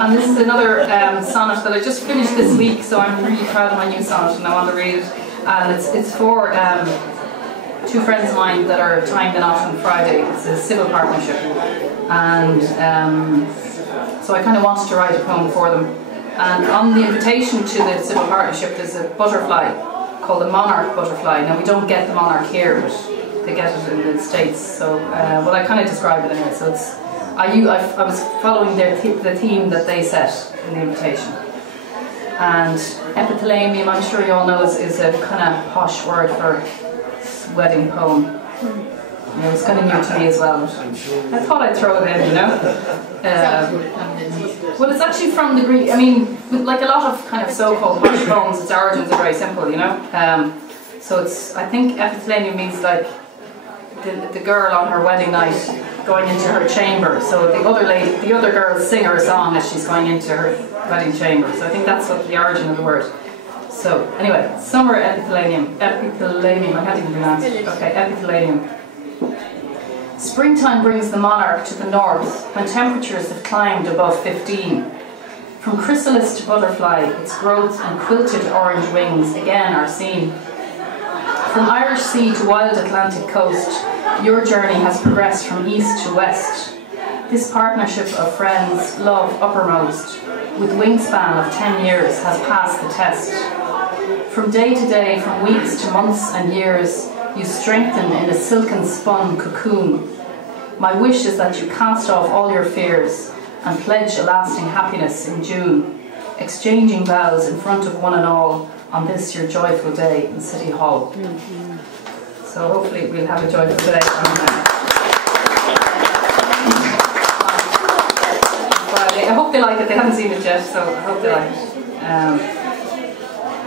And this is another sonnet that I just finished this week, so I'm really proud of my new sonnet and I want to read it. And it's for two friends of mine that are tying the knot on Friday. It's a civil partnership. And so I kind of wanted to write a poem for them. And on the invitation to the civil partnership, there's a butterfly called the monarch butterfly. Now, we don't get the monarch here, but they get it in the States. So, well, I kind of describe it anyway. So it's, I was following the theme that they set in the invitation. And epithalamium, I'm sure you all know, is a kind of posh word for wedding poem. It was kind of new to me as well. I thought I'd throw it in, you know. Well, it's actually from the Greek. I mean, like a lot of kind of so-called posh poems, its origins are very simple, you know. So it's, I think epithalamium means like the girl on her wedding night going into her chamber. So the other girls sing her a song as she's going into her wedding chamber. So I think that's what the origin of the word. So anyway, summer epithalamium. Epithalamium, I can't even pronounce it. Okay, epithalamium. Springtime brings the monarch to the north when temperatures have climbed above 15. From chrysalis to butterfly, its growth and quilted orange wings again are seen. From Irish Sea to wild Atlantic coast, your journey has progressed from east to west. This partnership of friends, love uppermost, with wingspan of 10 years, has passed the test. From day to day, from weeks to months and years, you strengthen in a silken spun cocoon. My wish is that you cast off all your fears and pledge a lasting happiness in June, exchanging vows in front of one and all on this your joyful day in City Hall. So hopefully we'll have a joyful day. I hope they like it. They haven't seen it yet, so I hope they like it.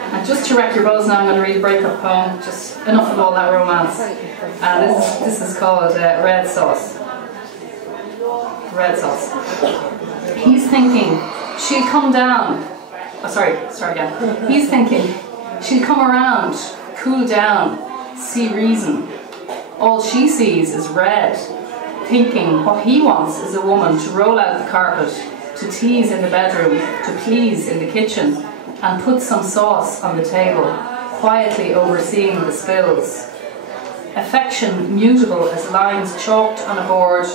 And just to wreck your bows now, I'm going to read a breakup poem. Just enough of all that romance. This is called Red Sauce. Red Sauce. He's thinking she'll come down. Oh, sorry, start again. He's thinking she'll come around, cool down, see reason. All she sees is red. Thinking what he wants is a woman to roll out the carpet, to tease in the bedroom, to please in the kitchen, and put some sauce on the table, quietly overseeing the spills. Affection mutable as lines chalked on a board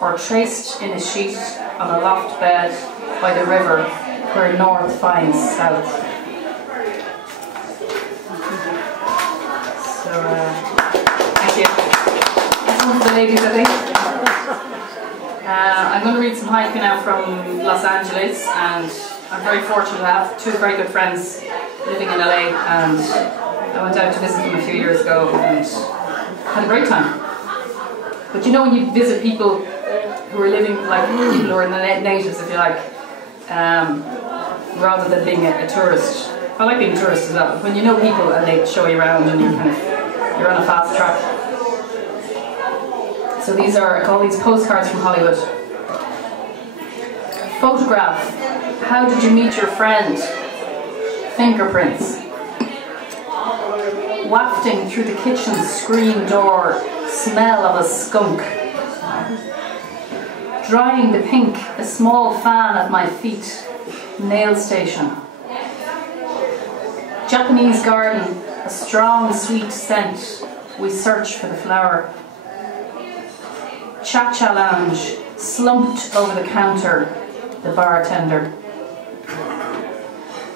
or traced in a sheet on a loft bed by the river where north finds south. So, thank you. That's one for the ladies, I think. I'm going to read some haiku now from Los Angeles, and I'm very fortunate to have two very good friends living in LA, and I went out to visit them a few years ago and had a great time. But you know, when you visit people who are living, like people who are the natives, if you like, rather than being a tourist. I like being a tourist as well. When you know people and they show you around and you're on a fast track. So these are, I call these postcards from Hollywood. Photograph. How did you meet your friend? Fingerprints. Wafting through the kitchen screen door, smell of a skunk. Drying the pink, a small fan at my feet, nail station. Japanese garden, a strong sweet scent, we search for the flower. Cha-cha lounge, slumped over the counter, the bartender.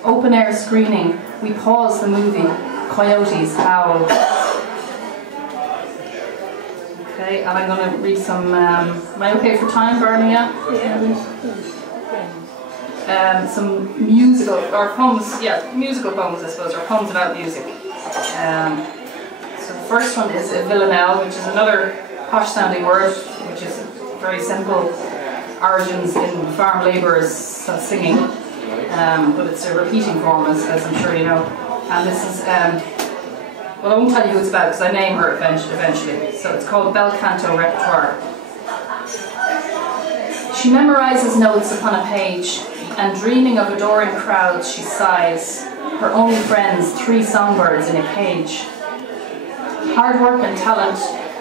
Open air screening, we pause the movie, coyotes howl. Okay, and I'm going to read some, am I okay for time, Bernie? Yeah? Some musical, or poems, yeah, musical poems I suppose, or poems about music. So the first one is a villanelle, which is another posh sounding word, which is very simple, origins in farm labourers singing, but it's a repeating form, as I'm sure you know. And this is, well, I won't tell you who it's about because I name her eventually. So it's called Bel Canto Repertoire. She memorises notes upon a page, and dreaming of adoring crowds she sighs, her only friends 3 songbirds in a cage. Hard work and talent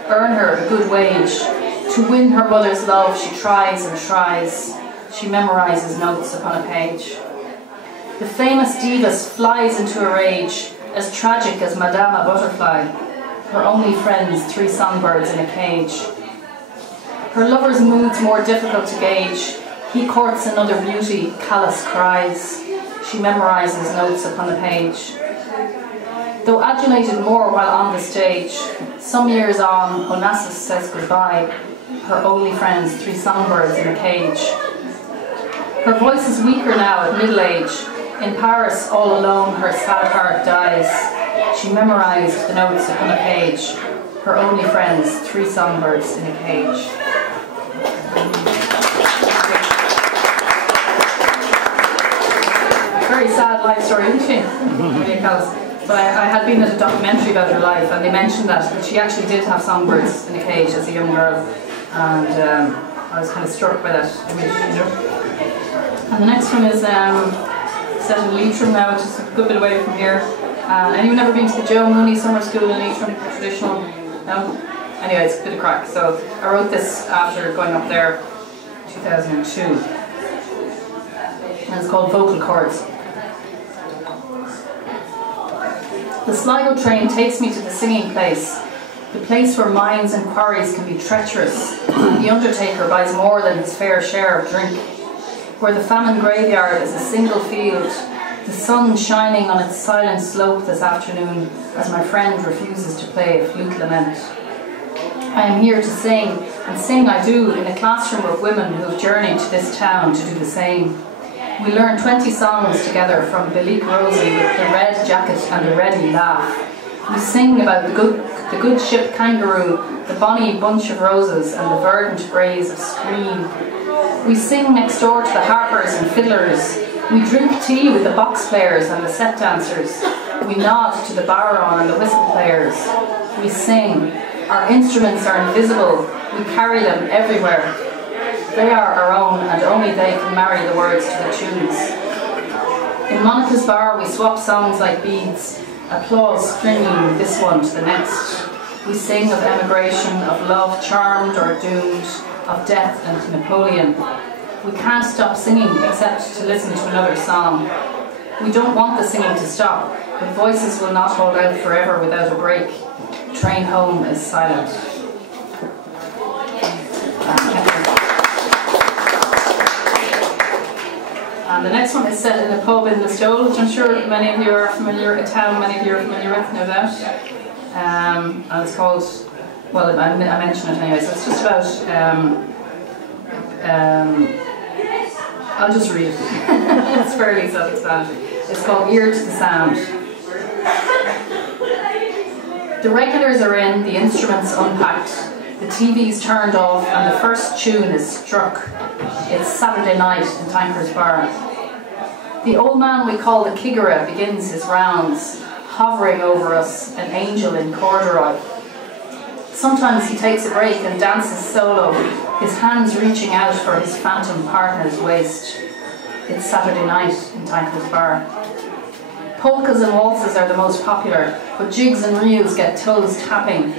earn her a good wage. To win her mother's love she tries and tries. she memorizes notes upon a page. The famous Divas flies into a rage, as tragic as Madame a Butterfly, her only friends 3 songbirds in a cage. Her lover's mood's more difficult to gauge, he courts another beauty, callous cries, she memorizes notes upon the page. Though adulated more while on the stage, some years on, Onassis says goodbye, her only friends 3 songbirds in a cage. Her voice is weaker now at middle age, in Paris all alone her sad heart dies, she memorized the notes upon a page, her only friends 3 songbirds in a cage. Very sad life story, isn't she? But I had been at a documentary about her life, and they mentioned that she actually did have songbirds in a cage as a young girl, and I was kind of struck by that image, you know. And the next one is set in Leitrim now, which is a good bit away from here. Anyone ever been to the Joe Mooney Summer School in Leitrim? Traditional? No? Anyway, it's a bit of crack. So I wrote this after going up there in 2002. And it's called Vocal Chords. The Sligo train takes me to the singing place, the place where mines and quarries can be treacherous, and the undertaker buys more than his fair share of drink, where the famine graveyard is a single field, the sun shining on its silent slope this afternoon as my friend refuses to play a flute lament. I am here to sing, and sing I do in a classroom of women who have journeyed to this town to do the same. We learn 20 songs together from Belik Rosie with the red jacket and the ready laugh. We sing about the good ship Kangaroo, the bonny bunch of roses and the verdant braes of Screen. We sing next door to the harpers and fiddlers. We drink tea with the box players and the set dancers. We nod to the baron and the whistle players. We sing. Our instruments are invisible. We carry them everywhere. They are our own, and only they can marry the words to the tunes. In Monica's bar we swap songs like beads, applause stringing this one to the next. We sing of emigration, of love charmed or doomed, of death and Napoleon. We can't stop singing except to listen to another song. We don't want the singing to stop, but voices will not hold out forever without a break. Train home is silent. And the next one is set in a pub in Listowel, which I'm sure many of you are familiar, a town many of you are familiar with, no doubt. And it's called, well, I mentioned it anyway, so it's just about, I'll just read it. It's fairly self-explanatory. It's called Ear to the Sound. The regulars are in, the instruments unpacked, the TV's turned off, and the first tune is struck. It's Saturday night in Tanker's Bar. The old man we call the Kiggera begins his rounds, hovering over us, an angel in corduroy. Sometimes he takes a break and dances solo, his hands reaching out for his phantom partner's waist. It's Saturday night in Tanker's Bar. Polkas and waltzes are the most popular, but jigs and reels get toes tapping.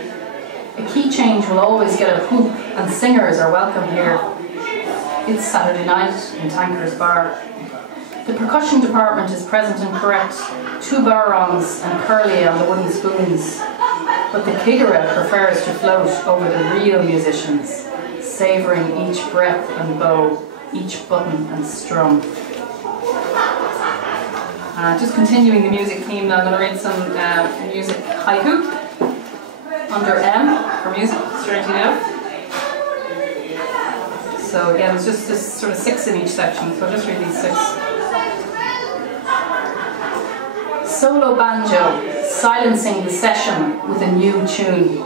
A key change will always get a whoop, and singers are welcome here. It's Saturday night in Tanker's Bar. The percussion department is present and correct, 2 barons and curly on the wooden spoons. But the Kiggera prefers to float over the real musicians, savouring each breath and bow, each button and strum. Just continuing the music theme, I'm going to read some music haiku under M for music, strangely enough. So yeah, there's just sort of 6 in each section, so I'll just read these 6. Solo banjo, silencing the session with a new tune.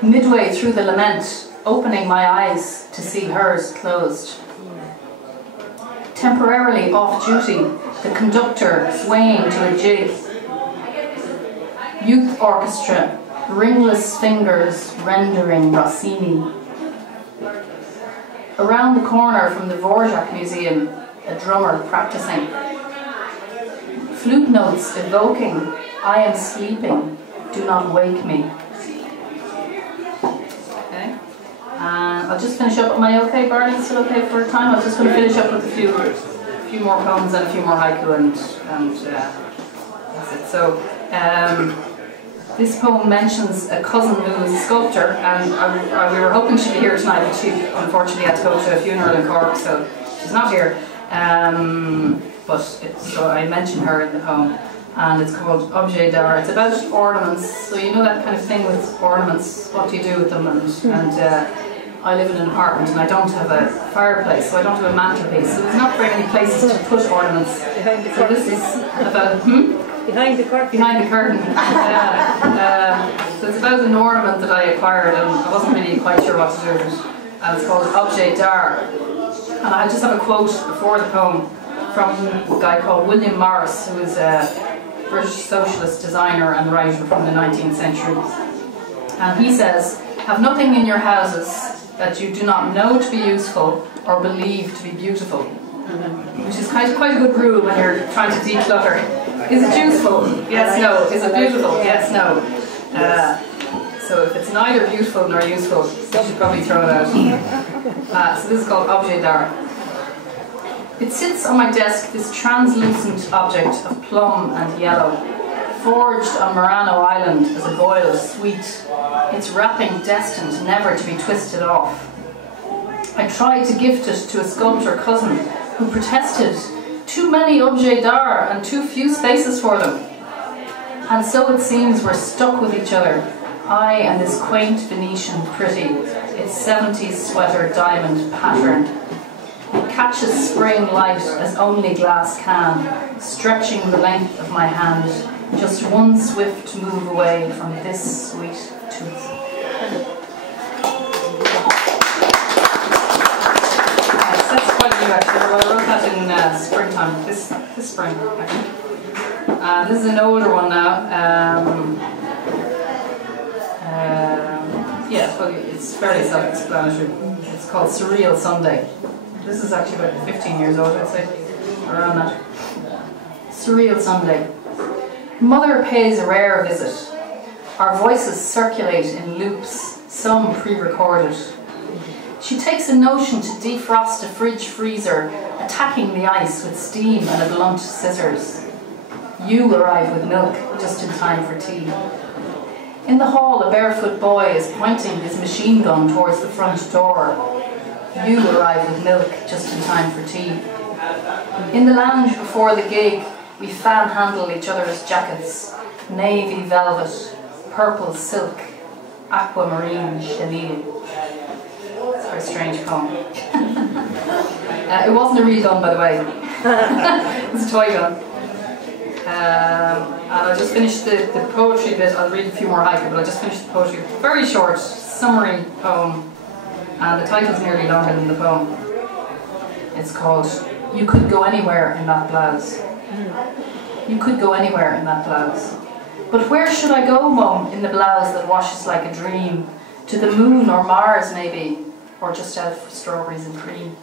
Midway through the lament, opening my eyes to see hers closed. Temporarily off duty, the conductor swaying to a jig. Youth orchestra, ringless fingers rendering Rossini. Around the corner from the Dvorak Museum, a drummer practicing. Flute notes evoking, I am sleeping, do not wake me. Okay. And I'll just finish up. Am I okay, Barney? Still okay for time? I'm just going to finish up with a few more poems and a few more haiku, and that's it. So, this poem mentions a cousin who is a sculptor, and we were hoping she'd be here tonight, but she unfortunately had to go to a funeral in Cork, so she's not here. So I mention her in the poem, and it's called Objet d'art. It's about ornaments, so you know that kind of thing with ornaments, what do you do with them? And I live in an apartment and I don't have a fireplace, so I don't have a mantelpiece, so there's not very many places to put ornaments. So this is about, Behind the curtain. Behind the curtain. So it's about an ornament that I acquired, and I wasn't really quite sure what to do with it. And it's called Objet d'art. And I just have a quote before the poem from a guy called William Morris, who is a British socialist designer and writer from the 19th century. And he says, "Have nothing in your houses that you do not know to be useful or believe to be beautiful." Which is quite a good rule when you're trying to declutter. Is it useful? Yes, no. Is it beautiful? Yes, no. So if it's neither beautiful nor useful, you should probably throw it out. So this is called Objet d'art. It sits on my desk, this translucent object of plum and yellow, forged on Murano Island as a boil of sweet, its wrapping destined never to be twisted off. I tried to gift it to a sculptor cousin who protested too many objets d'art and too few spaces for them. And so it seems we're stuck with each other, I and this quaint Venetian pretty, its 70s sweater diamond pattern. It catches spring light as only glass can, stretching the length of my hand, just one swift move away from this sweet tooth. That's quite new actually. I wrote that in springtime, this spring actually. This is an older one now. Yeah, but it's fairly self-explanatory. It's called Surreal Sunday. This is actually about 15 years old, I'd say, around that. Surreal Sunday. Mother pays a rare visit. Our voices circulate in loops, some pre-recorded. She takes a notion to defrost a fridge freezer, attacking the ice with steam and a blunt scissors. You arrive with milk, just in time for tea. In the hall, a barefoot boy is pointing his machine gun towards the front door. You arrive with milk, just in time for tea. In the lounge before the gig, we fan-handle each other's jackets. Navy velvet, purple silk, aquamarine chenille. It's a very strange poem. It wasn't a real gun, by the way. It was a toy gun. And I just finished the poetry bit. I'll read a few more haiku, but I just finished the poetry. Very short, summary poem. And the title's nearly longer than the poem. It's called You Could Go Anywhere in That Blouse. You could go anywhere in that blouse. But where should I go, Mum, in the blouse that washes like a dream? To the moon or Mars, maybe? Or just out for strawberries and cream?